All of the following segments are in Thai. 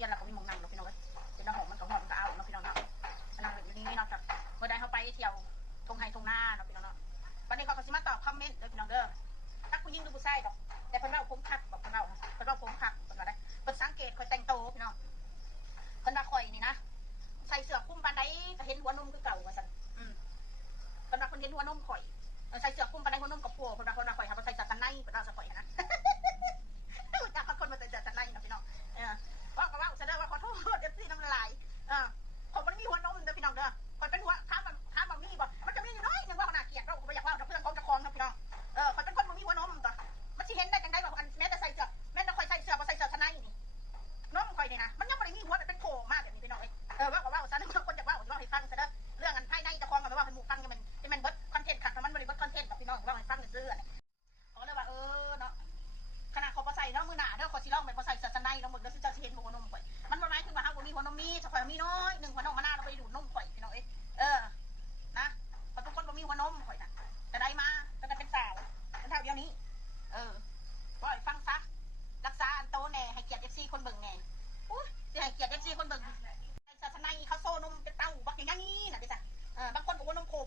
ฮียนเราก็มีมองนั่งเนาะพี่น้องเป็นน้ำหอมมันก็หอมก็เอาเนาะพี่น้องเนาะนั่งอยู่นี่เนาะจากเมื่อใดเขาไปเที่ยวทงไฮทงหน้าเนาะพี่น้องเนาะวันนี้เขาก็สิมาตอบคอมเมนต์เด้อพี่น้องเด้อถ้าผู้หญิงดูผู้ชายดอกแต่เพิ่นว่าผมคักบอกเพิ่นว่าผมคักเพิ่นว่าได้เพิ่นสังเกตคอยแต่งโตพี่น้องเพิ่นว่าข่อยนี่นะใส่เสื้อคลุมปานใดก็เห็นหัวนมคือเก่าว่าซั่นเพิ่นว่าเพิ่นเห็นหัวนมข่อยใส่เสื้อคลุมปานใดหัวนมกับโผล่เพิ่นว่าข่อยทำมาใส่เสื้อกันในเพิ่นว่าข่อยนะจากคนมาใส่เสื้อกันในเนาะพี่น้องว่าก็ว่าซะเด้อว่าขอโทษเอฟซีน้ำลายผมมันมีหัวนมเด้อพี่น้องเด้อข่อยเป็นหัวข้ามบ่มีบ่มันจะมีอยู่น้อยนึงว่าน่าเกลียดเราบ่อยากว่าเพื่อนของจะคลองนะพี่น้องข่อยเป็นคนบ่มีหัวนมต่อมันสิเห็นได้จังได๋ว่าแม้แต่ใส่เสื้อแม้แต่ข่อยใส่เสื้อบ่ใส่เสื้อกันในนี่นมข่อยนี่นะมันยังบ่ได้มีหัวเป็นโผล่มาแบบนี้พี่น้องว่าก็ว่าซะเด้อคนจะว่าให้ฟังซะเด้อเรื่องอันภายในจะคลองกันว่าให้หมู่ฟังจะมันเบิดคอนเทนต์ค่ะมันบ่ได้เบิดคอนเทนต์กับพี่น้องว่าให้ฟังซื่อๆเขาเลยว่าเนาะขนาดเขาบ่ใส่เนาะมื้อหน้าเด้อขอสิลองไปบ่ใส่เสื้อกันในเนาะมึงเด้อสิเจ้าสิเห็นหัวนมข่อยมันบ่หมายถึงว่าเฮาบ่มีหัวนมมีเฉพาะมีน้อยนึงหัวนมมาหน้าเราไปดูดนมข่อยพี่น้องนะข่อยเป็นคนบ่มีหัวนมข่อยน่ะแต่ได้มาตั้งแต่เป็นสาวเป็นเท่าเดียวนี้บ่ให้ฟังซะรักษาอันโตแน่ให้เกียรติ FC คนเบิ่งแน่อุ้ยสิให้เกียรติ FC คนเบิ่งใส่เสื้อกันในเขาโซ่นมเป็นเต้าบักอย่างนี้น่ะพี่จ้ะบางคนบอกว่านมโผล่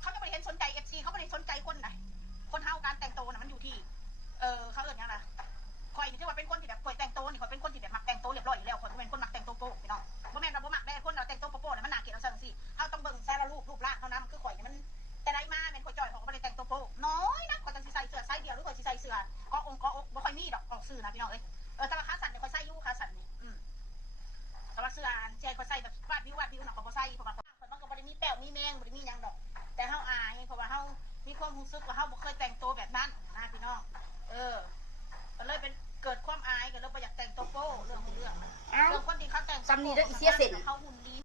เขาจะไม่เห็นสนใจ FC เขาไม่ได้สนใจคนไหนคนเฮาการแต่งตัวน่ะมันอยู่ที่เขาเอิ้นหยังล่ะข่อยนี่ถือว่าเป็นคนที่แบบข่อยแต่งตัวนี่ข่อยเป็นคนที่แบบมักแต่งตัวเรียบร้อยอยู่แล้วข่อยเป็นคนมักแต่งตัวโป๊ะพี่น้องบ่แม่นว่าบ่มักได้คนเราแต่งตัวโป๊ะๆน่ะมันน่าเกลียดเอาซั่นสิเฮาต้องเบิ่งสารรูปร่างเท่านั้นมันคือข่อยนี่มันแต่ได้มาแม่นข่อยจ้อยเขาก็บ่ได้แต่งตัวโป๊ะน้อยนะข่อยจังสิใส่เสื้อไซส์เดียวหรือข่อยสิใส่เสื้อก็อกบ่ค่อยมีดอกออกสื่อนะพี่น้องแต่ว่าขาสั้นเนี่ยข่อยใส่อยู่ขาสั้นนี่แต่ว่าเสื้ออันใช่ข่อยใส่แบบวาดวิวน่ะข่อยบ่ใส่เพราะว่าข่อยมันก็บ่ได้มีแป้วมีแมงบ่ได้มีหยังดอกแต่เฮาอายเพราะว่าเฮามีความรู้สึกว่าเฮาบ่เคยแต่งตัวแบบนั้นนะพี่น้องก็เลยเป็นเกิดความอายก็เลยบ่อยากแต่งตัวโป๊เรื่องคนที่เขาแต่งซัมนี่เด้ออีเสียเสร็จเขาหุ่น